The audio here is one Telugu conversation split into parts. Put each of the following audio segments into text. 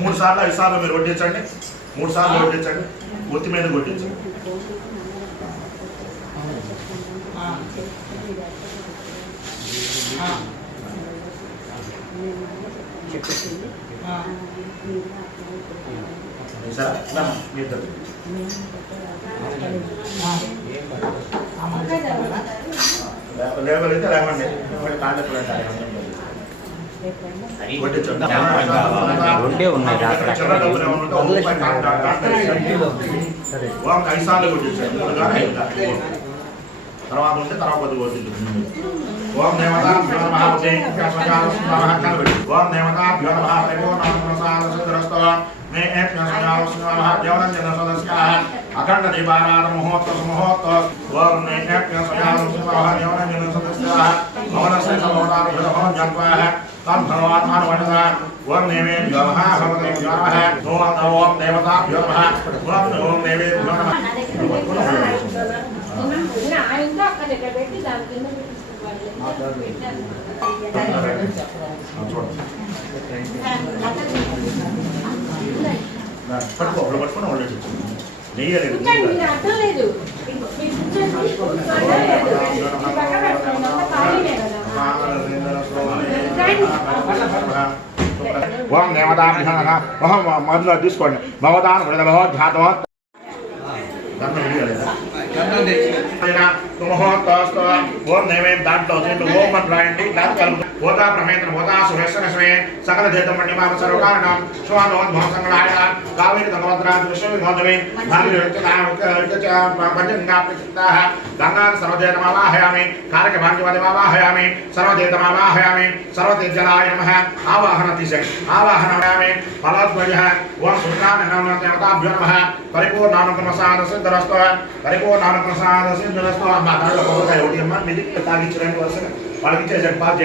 మూడు సార్లు ఐదు సార్లు మీరు కొట్టించండి మూడు సార్లు కొట్టించండి ఒత్తి మీద కొట్టించండి లేబర్ రా, మీ ఇద్దరు. లే- లేవగలిగితే లేవండి. రెండే ఉన్నాయి. తర్వాత ఉంటే తర్వాత కొద్ది కొట్టించండి ఓం కలబడి ఓం దేవతాభ్యో నమః పరిపూర్ణాత్మసార సిద్ధరస్తో మే ఏత్యస్మయావస్య నమః దేవనంజన సదస్యాః అఖండ దీపారాధన ముహూర్త ముహూర్త ఓం మే ఏత్యస్మయావస్య నమః దేవనంజన సదస్యాః భవనస్య సమోదారుభో జన్వాః తం భగవాన్ వణిత ఓం పట్టుకో అప్పుడు పట్టుకుని వాళ్ళు నెయ్యలేదు కూర్చోండి మీరు అర్థం లేదు మీరు కూర్చోండి అర్థం లేదు ఈ పక్క పెట్టుకోండి అంతా ఖాళీనే కదా ఓం దేవతాభ్యనః ఓం మొదలు తీసుకోండి భవతాన్ హృదయభవధ్యాతో ముహూర్తోస్తు ఓం నైవేద్యం దాంట్లో దీంట్లో ఓం అని రాయండి దాంట్లో కలుపు ఓదా ప్రమేంద్ర ఓదా సుహేశ్వర స్వే సకల దేతం పండిమామ సర్వకారణం శివానోద్భవసంగళాయ కావేరి భగవద్రాజ విశ్వవినోదమే పంచగంగాప్రచిత్తాः గంగాన్ సర్వదేతమావాహయామి కారక భాగ్యవతిమావాహయామి సర్వదేతమావాహయామి సర్వతీర్జలాయ నమః ఆవాహన తీసండి ఆవాహనయామి ఫలోద్వయ ఓం సుత్రాన దేవతాభ్యో నమః పరిపూర్ణానుక్రమసాద సిద్ధరస్తో పరిపూర్ణానుక్రమసాద సిద్ధరస్తో మా దాంట్లో కొబ్బరికాయ ఒకటి అమ్మ మిది తాగించడానికి వరుసగా వాళ్ళకి ఇచ్చేసండి పాస్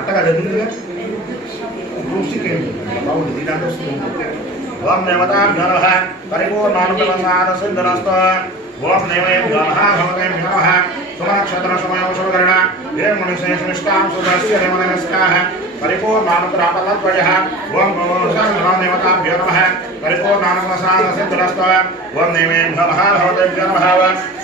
అట్టగా దగ్గరగా రూస్టిక్ ఏంటి బాగుంటుంది ఇదంతా వస్తుంది ఓం దేవతాభ్యో నమః పరిపూర్ణానందమసాన సిద్ధరస్తో ఓం దేవేభ్యో నమః భవతేభ్యో నమః సుమనక్షత్ర సమయం శుభకరణ ఏ మునిశేషనిష్టాం సుదస్య దేవనమస్కాః పరిపూర్ణానుగ్రహపలద్వయः ఓం గోసాగరో దేవతాభ్యో నమః పరిపూర్ణానుగ్రహసాన సిద్ధరస్తో ఓం దేవేభ్యో నమః భవతేభ్యో నమః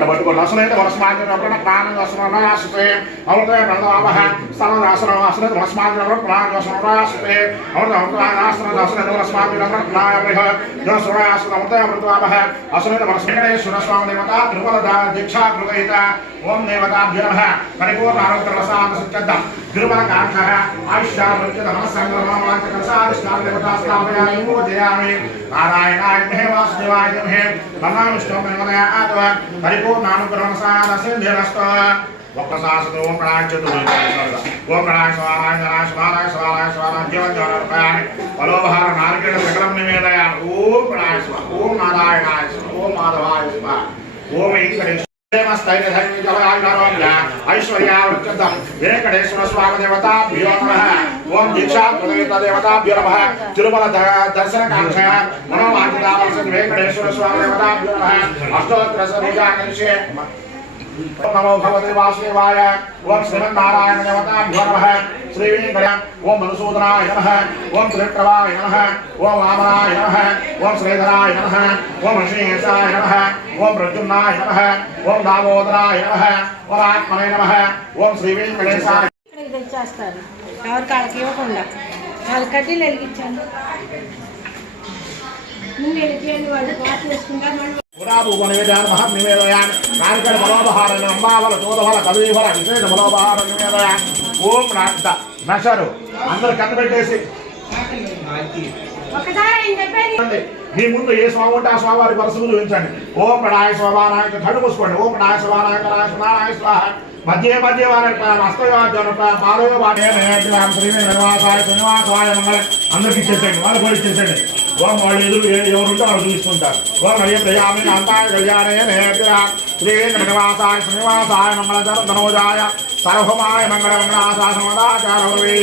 பட்டுக்கொண்டாசுனே வனஸ்மாஜிரம் பிராணயோசனாசுதே அமிர்தே பிரணவாவஹ ஸ்தனதாசனவாசனே வனஸ்மாஜிரம் பிராணயோசனாசுதே அமிர்த அமிர்தாசனதாசனே வனஸ்மாஜிரம் பிராணாயமிஹ ஜனசுராசன அமிர்தே அமிர்தவாவஹ அசுனே வனஸ்மேனே சுரஸ்வாம தேவதா திருவலதா தீட்சா கிருதயிதா ஓம் தேவதாபிய நமஹ பரிபூர்ண ஆரோக்கியரசான சத்யதம் திருவலகாங்கஹ ஆயுஷ்யாரோக்கிய தமசங்கரமாமாச்சகரசாதிஷ்டான தேவதா ஸ்தாபயாமி ஓதயாமி நாராயணாய மஹே வாசுதேவாய மஹே மன்னாமிஷ்டோமே மனயா ஆதவ பரிபூர்ண एको नानुकरणसारस्य निरस्त वक्रसासतो ओम प्राणचतु ओम प्राण स्वाहा नराय स्वाहाय स्वाहाय स्वाराज्य जरकाय फलोभार नारकेण सकलं निवेदयामि। ओम प्राण स्वाहा। ओम नारायणाय स्वाहा। ओम माधवाय स्वाहा। ओम ऐं ऐश्वर्यावृत्यं वेङ्कटेश्वर स्वामदेवताभ्यो नमः। ॐ दीक्षात्मदेवतादेवताभ्यो नमः। तिरुमल दर्शनकाङ्क्षया मनोवाचितावर्षन् वेङ्कटेश्वर स्वामदेवताभ्यो नमः। अष्टोत्तरसमीजाकर्षे స్వాహ ఓం నారాయణాయ స్వాహ ఓం మాధవాయ స్వాహ ఓం వెంకటేశ్వర ఐశ్వర్యావృత్తం వెంకటేశ్వర స్వామి దేవతాభ్యో నమ ఓం దీక్షా దేవతాభ్యో నమ తిరుమల దర్శన కాంక్ష మనోవాంఛితావలసిన వెంకటేశ్వర స్వామి దేవతాభ్యో నమ అష్టోత్తర సరిజా కలిసే ఓం నమో భగవతే వాసుదేవాయ ఓం శ్రీమన్నారాయణ దేవతాభ్యో నమః శ్రీ వెంకట ఓం మధుసూదనాయ నమః ఓం త్రివిక్రమాయ నమః ఓం వామనాయ నమః ఓం శ్రీధరాయ నమః ఓం అశేషాయ నమః ఓం ప్రద్యుమ్నాయ నమః ఓం దామోదరాయ నమః ఓం ఆత్మనే నమః ఓం శ్రీ వెంకటేశాయ ఇక్కడ తెచ్చేస్తారు ఎవరికి వాళ్ళకి ఇవ్వకుండా వాళ్ళ కడ్డీలు వెలిగించాను ఓం నాట నషరు అందరు కన్ను పెట్టేసి మీ ముందు ఏ స్వామి ఉంటే ఆ స్వామి వారి వరుసలు చూపించండి ఓం ప్రణాయ స్వామానాయ కళ్ళు మూసుకోండి ఓం ప్రణాయ స్వామానాయ కళాయ స్వామానాయ స్వాహ మధ్య మధ్య వారి హస్తయోజన పాదయో వాడే శ్రీ శ్రీనివాసాయ శ్రీనివాసాయ మంగళ అందరికి ఇచ్చేసేయండి వాళ్ళు కూడా ఇచ్చేసేయండి ఓం వాళ్ళు ఎదురు ఏ- ఎవరు ఉంటే వాళ్ళు చూస్తుంటారు ఓం అయ్య ప్రయామి అంతాయ కళ్యాణయ శ్రీ శ్రీనివాసాయ శ్రీనివాసాయ మంగళ ధనోజాయ సర్వమాయ మంగళ మంగళాశాసనమదాచారవే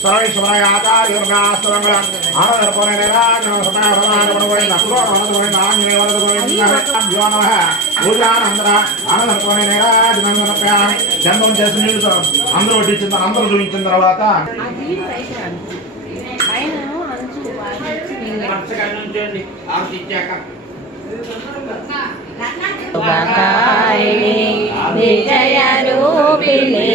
సర్వేశ్వరాయ ఆచార్య మంగళాస్తమంగళ ఆనందపూర్ణ నిరాజన సమాన ప్రమాణ గోవింద సులోభన గోవింద ఆంజనేయ వరద గోవింద భ్యో నమః. పూజానందర ఆనందపూర్ణ నిరాజన ప్రేమి జన్మం చేసి నీళ్ళు అందరూ వడ్డించిన అందరూ చూపించిన తర్వాత ఇచ్చి వీళ్ళకి. శుభకారిణి విజయ రూపిణి